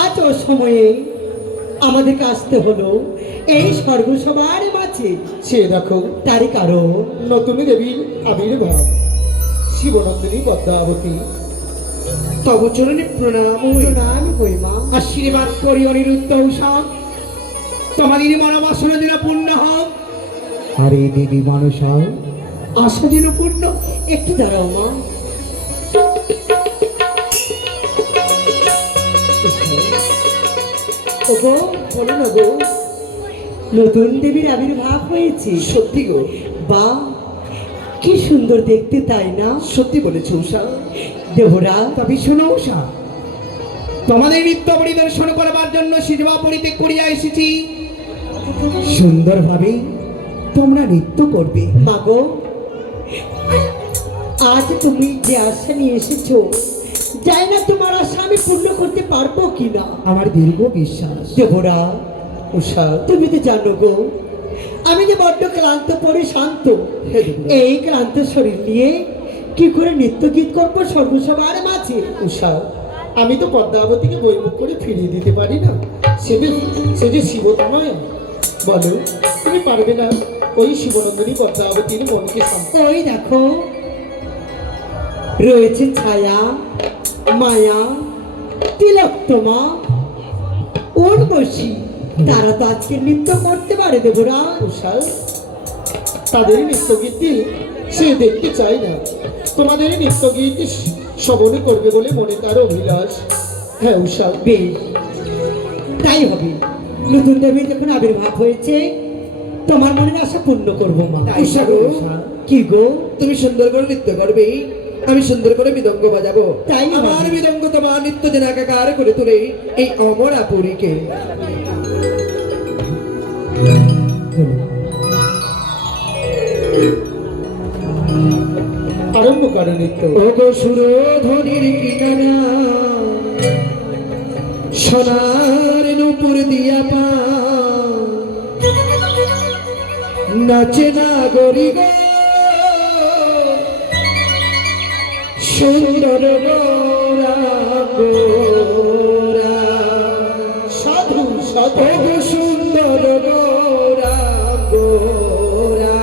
আজ ও সময়ে আমাদেরকে আসতে হলো এই স্বর্গসভার মাঝে। সে দেখো তারই কারণ নতুন দেবীর আবির্ভাব শিবনন্দিনী পদ্মাবতী। তব চরণে প্রণাম প্রণাম হই মা। আশীর্বাদ করি অনিরুদ্ধ উষা, তোমাদের মনোবাসনা যেন পূর্ণ হোক। আরে দেবী মানসা, আশা যেন পূর্ণ। একটু দাঁড়াও মা। ওগো বলো না গো, নতুন দেবীর আবির্ভাব হয়েছে। সত্যি গো? বা কি সুন্দর দেখতে, তাই না? সত্যি বলেছে উষা। দেবরা তবে শোনো উষা, তোমাদের নৃত্য পরিদর্শন করবার জন্য সিজবা পরিত্যাগ করিয়া এসেছি। সুন্দরভাবে তোমরা নৃত্য করবে। মাগো, আজ তুমি যে আশা নিয়ে এসেছো, জানি না তোমার আশা আমি পূর্ণ করতে পারবো কিনা। আমার দীর্ঘ বিশ্বাস। দেবরা উষা, তুমি তো জানো গো, আমি যে বড্ড ক্লান্ত পরে শান্ত। এই ক্লান্ত শরীর নিয়ে কি করে নৃত্য গীত করবো সর্বসভার মাঝে? উষা, আমি তো পদ্মাবতীকে বৈমুখ করে ফিরিয়ে দিতে পারি না। সে যে শিবতময়। বলো, তুমি পারবে না ওই শিবনন্দিনী পদ্মাবতীর মনকে শান্ত? ওই দেখো রয়েছে ছায়া, মায়া, তিলোত্তমা, উর্বশী। তারা তো আজকে নৃত্য করতে পারে দেবরা। উষা, তাদের নৃত্যগীতি সে দেখতে চাই না। তোমাদের নৃত্যগীতি শ্রবণ করবে বলে মনে তার অভিলাষ। হ্যাঁ উষা, বেশ, তাই হবে। নতুন দেবীর যখন আবির্ভাব হয়েছে, তোমার মনের আশা পূর্ণ করবো মা। উষা গো, কি গো? তুমি সুন্দর করে নৃত্য করবে, আমি সুন্দর করে মৃদঙ্গ বাজাবো। তাই আমার মৃদঙ্গ তোমার নৃত্য যেন একাকার করে তোলে এই অমরাপুরীকে। আরম্ভ করো নৃত্য। ওগো সুরধনির কিনারা, সোনার নূপুর দিয়া পা, নাচে না গরি গো সুন্দর গোরা গোরা। সাধু সাধু ওগো সুন্দর গোরা গোরা।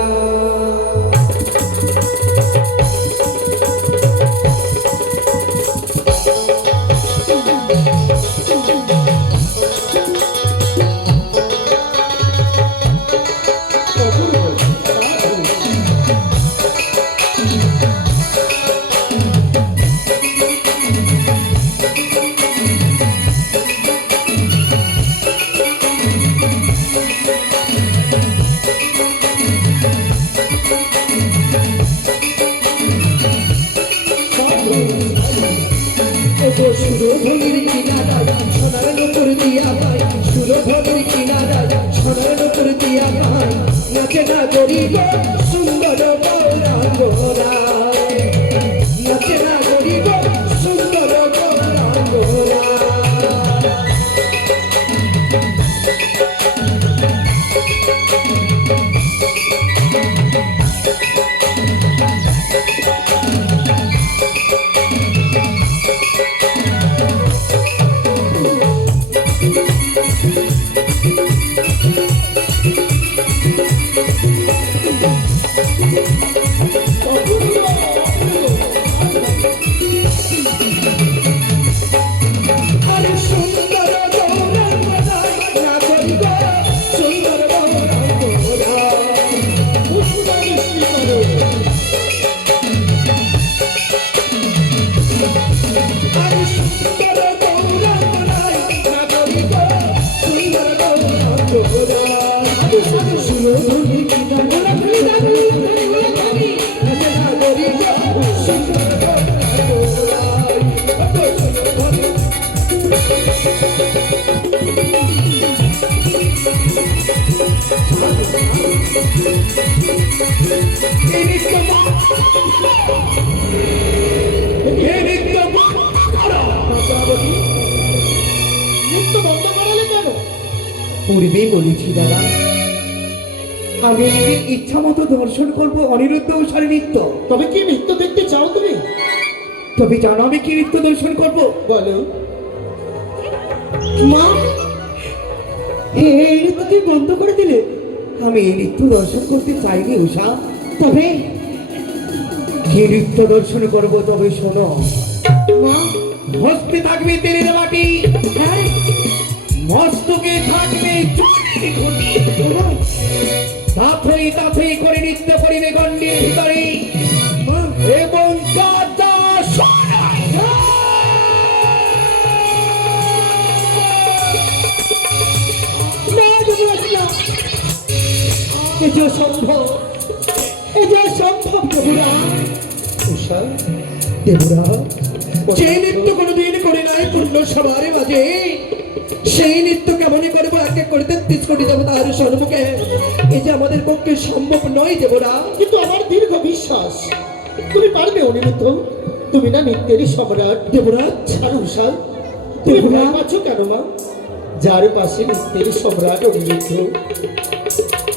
সুরধনির কিনারা, সোনার নূপুর দিয়া পাই, সুরধনির কিনারা, সোনার নূপুর দিয়া পাই, নাচে না গরিব সুন্দর গোরা গোরা, নাচে না গরিব সুন্দর গোরা গোরা। এই নৃত্য এই নৃত্য পদ্মাবতী, নৃত্য বন্ধ করালে কেন? পূর্বেই বলেছি দাদা, আমি নিজের ইচ্ছা মতো দর্শন করবো অনিরুদ্ধ উষার নৃত্য। তবে কি নৃত্য দেখতে চাও তুমি? তবে জানো আমি কি নৃত্য দর্শন করবো? বলো। মা, এই নৃত্য তুই বন্ধ করে দিলে। আমি এই নৃত্য দর্শন করতে চাইনি উষা, তবে কি নৃত্য দর্শন করবো তবে শোনো। মা, হস্তে থাকবে তেলের বাটি, হ্যাঁ, মস্তকে থাকবে চুলের ঘুঁটি, তাথই তাথই করে নৃত্য করিবে গণ্ডির ভিতরে এবং গাদা সোনায়। এ যে সম্ভব, এ যে সম্ভব দেবুরা। উষা, দেবুরা, যে নৃত্য কোনোদিন করে নাই পূর্ণ সবার মাঝে, সেই নৃত্য কেমনই করবো এক এক করে 33 কোটি দেবতার সম্মুখে। এই যে আমাদের পক্ষে সম্ভব নয় দেবরা। কিন্তু আমার দীর্ঘ বিশ্বাস তুমি পারবে অনিরুদ্ধ। তুমি না নৃত্যেরই সম্রাট। দেবরাজ, আর উষা, তুমি দেবরাজ। ভয় পাচ্ছ কেন মা? যার পাশে নৃত্যের সম্রাট অনিরুদ্ধ,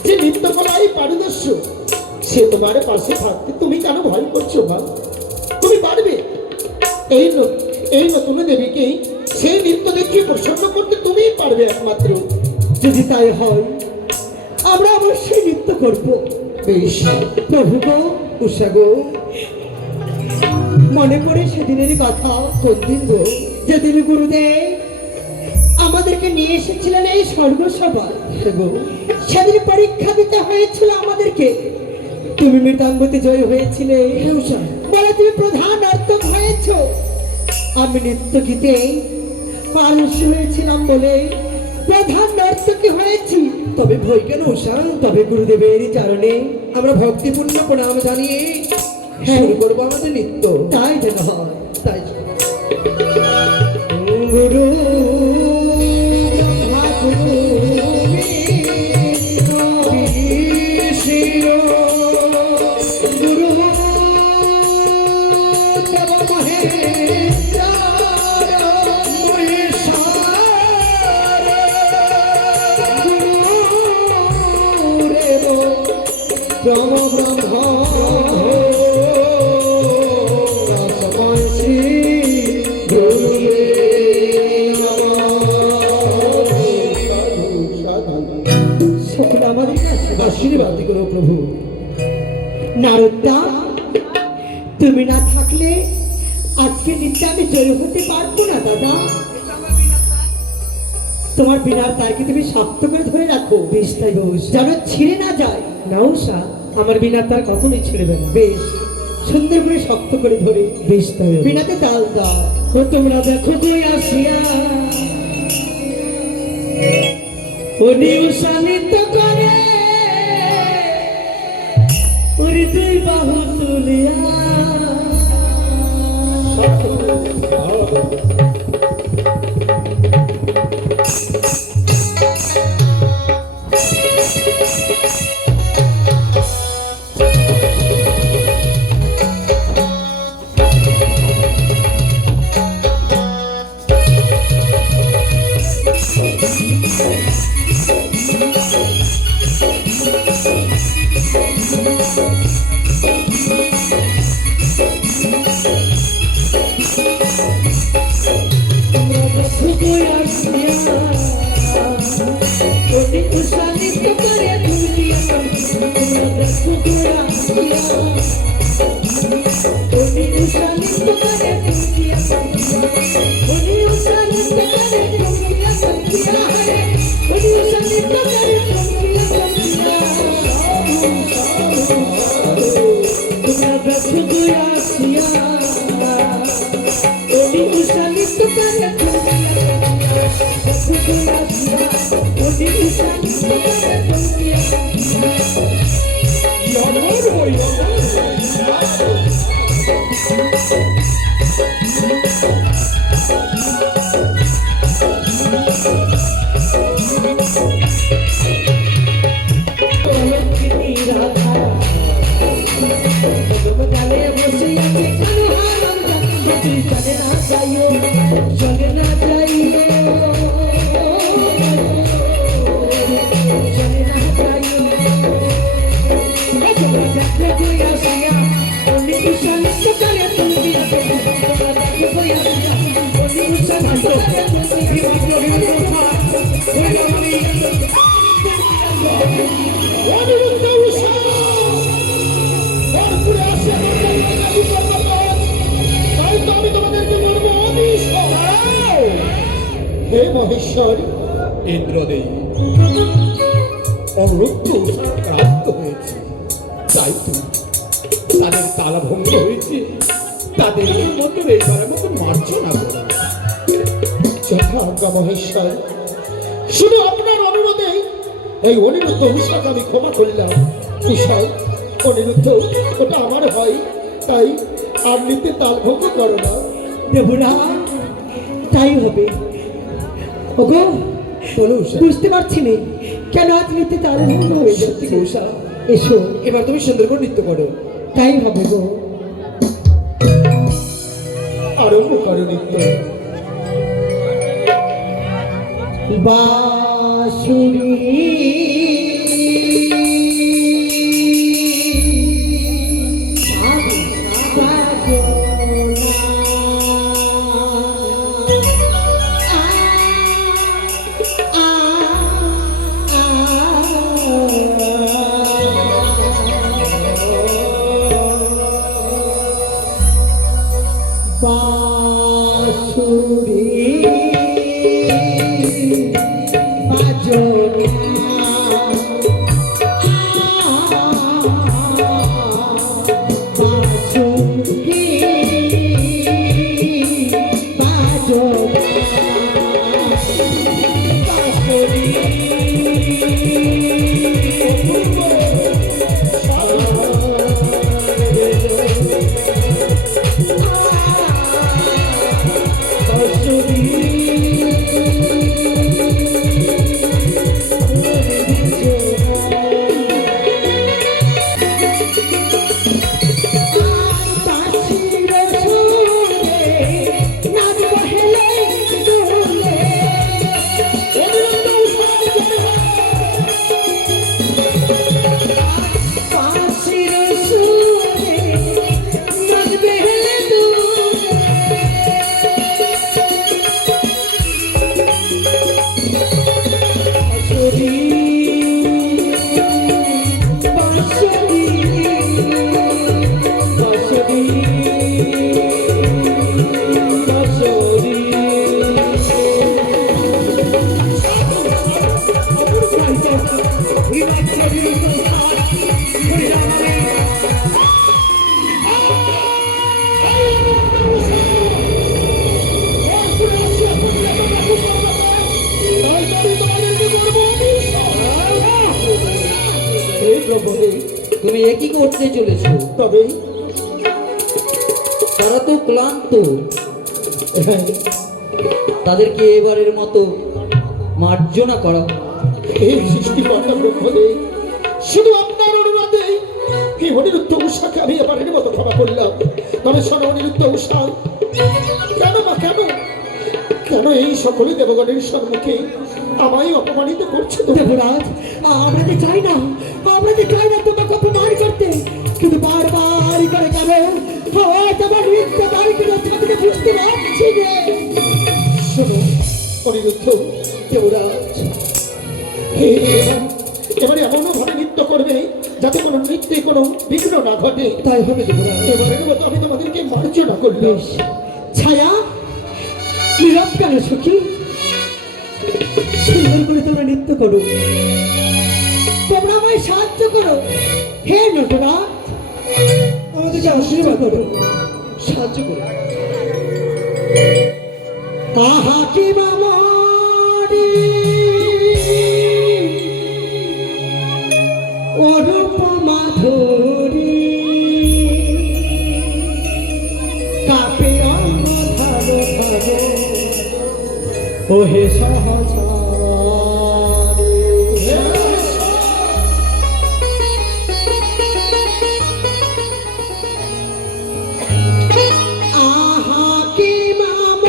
যে নৃত্য করাই পারদর্শ, সে তোমার পাশে থাকতে তুমি কেন ভয় করছো মা? তুমি পারবে। এই নতুন দেবীকেই সেই নৃত্য দেখিয়ে প্রসন্ন করতে তুমিই পারবে একমাত্র। যদি তাই হয় আমরা অবশ্যই নৃত্য করব। বেশ। প্রভু গো, উষা গো, মনে করে সেদিনেরই কথা। কোন দিন গো? যেদিন গুরুদেব আমাদেরকে নিয়ে এসেছিলেন এই স্বর্গসভায়। গো, সেদিন পরীক্ষা দিতে হয়েছিল আমাদেরকে। তুমি মৃতাঙ্গতে জয় হয়েছিলে উষা, বলে তুমি প্রধান নর্তক হয়েছ। আমি নৃত্য গীতে পারদর্শী হয়েছিলাম বলে প্রধান নর্তকী হয়েছি। তবে ভয় কেন উষা? তবে গুরুদেবের চরণে আমরা ভক্তিপূর্ণ প্রণাম জানিয়ে শুরু করবো আমাদের নৃত্য। তাই যেন হয়, তাই গুরু আশীর্বাদ করো প্রভু। নারদা, তুমি না থাকলে আজকে নৃত্যে আমি জয় হতে পারবো না দাদা। তোমার বিনার তাইকে তুমি শক্ত করে ধরে রাখো। বেশ, তাই বউস, যেন ছিঁড়ে না যায়। না উষা, আমার বিনার তার কখনোই ছিঁড়বে না। বেশ, সুন্দর করে শক্ত করে ধরে। বেশ, তাই বিনাতে তাল দাও। তোমরা দেখো তুই আসিয়া ওনি উষা নৃত্য করে, ওরে তুই বাহু তুলিয়া। যাইও চলে না যাইও চলে না যাইও তোমরা দেখতে কই আসিয়া অনেক কুশল সকালে তুমি বিয়াতে তোমরা দেখতে কই আসিয়া অনেক কুশল সকালে তুমি অনিরুদ্ধ উষা ভরপুরে আসে আমার কাছে পর্বত। তাই তো আমি তোমাদেরকে বলবো অনিশা। হে মহেশ্বর, ইন্দ্রদেব অমৃত ক্রান্ত হয়েছে, তাই তো তাদের তালা ভঙ্গ হয়েছে, তাদের মতো এইবারের মতো মার্জনা করো। যথাজ্ঞা মহেশ্বর, শুধু আপনার অনুরোধে এই অনিরুদ্ধ উষাকে আমি ক্ষমা করলাম। উষা, অনিরুদ্ধ ওটা আমার হয়, তাই আর নিতে তাল ভঙ্গ করো না। দেবরা তাই হবে ওগো বলো উষা, বুঝতে পারছি না কেন আজ নিতে তার হয়ে সত্যি যাচ্ছে। গো উষা, এসো এবার তুমি সুন্দর করে নৃত্য করো। তাই হবে গো। আরম্ভ করো নিত্য। বাঁশুরি তুমি একই করতে চলেছ, তবে তারা তো ক্লান্ত, হ্যাঁ, তাদেরকে এবারের মতো মার্জনা করা। এই সৃষ্টিকর্তা ব্রহ্মদেব, শুধু আপনার অনুরোধে এই অনিরুদ্ধ উষাকে আমি এবারের মতো ক্ষমা করলাম। তবে শোনো অনিরুদ্ধ উষা, কেন বা কেন কেন এই সকলে দেবগণের সম্মুখে আমায় অপমানিত করছো? দেবরাজ আমরা যে চাই না তোমাকে অপমান করতে, কিন্তু বারবার করে কেন তোমার নৃত্য বাড়িগুলো তোমাকে বুঝতে পারছি যে। শোনো অনিরুদ্ধ দেবরাজ, এবারে এমনও ভাবে নৃত্য করবে যাতে কোনো নৃত্যে কোনো বিঘ্ন না ঘটে। তাই হবে দেবরাজ। এবারের মতো আমি তোমাদেরকে মার্জনা করলাম। ছায়া নীরব কেন সখী? সুন্দর করে তোমরা নৃত্য করো, তোমরা আমায় সাহায্য করো। হে নটরাজ, আমাদেরকে আশীর্বাদ করো, সাহায্য করো। আহা কি মামারি অরূপ মাধুরী কাপে অঙ্গ ধারো ধারো ওহে সহচারী। আহা কি মামা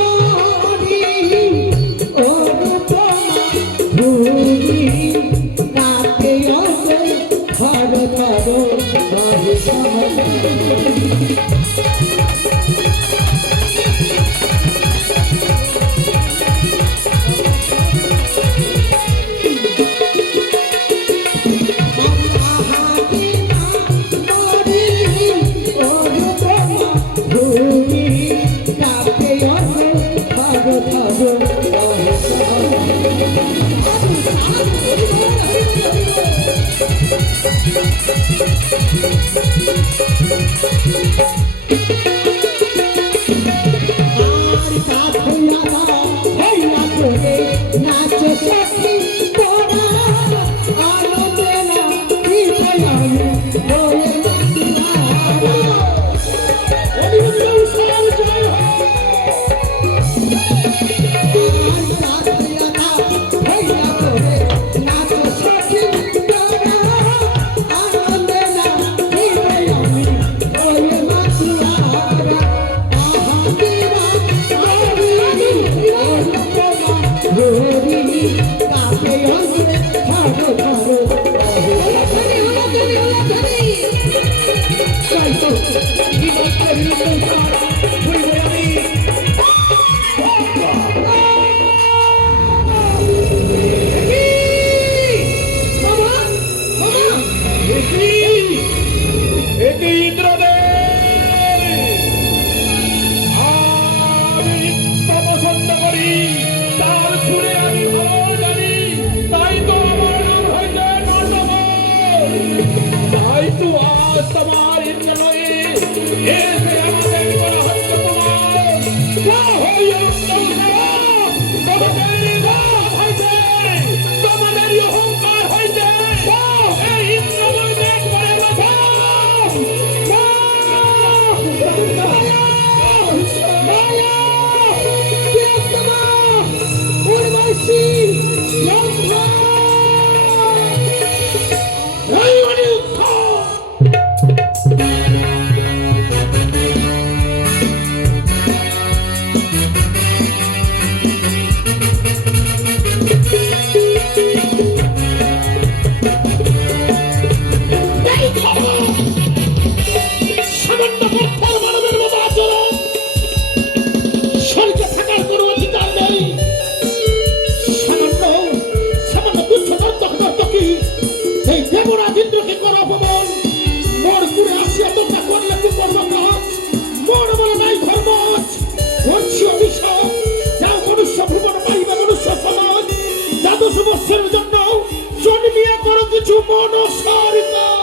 কাঠ হইয়া দাও হইয়া করে নাচে সখী তোরা আনন্দে না দিতে আমি বলে জন্মিয়া করো কিছু মনসার কাজ।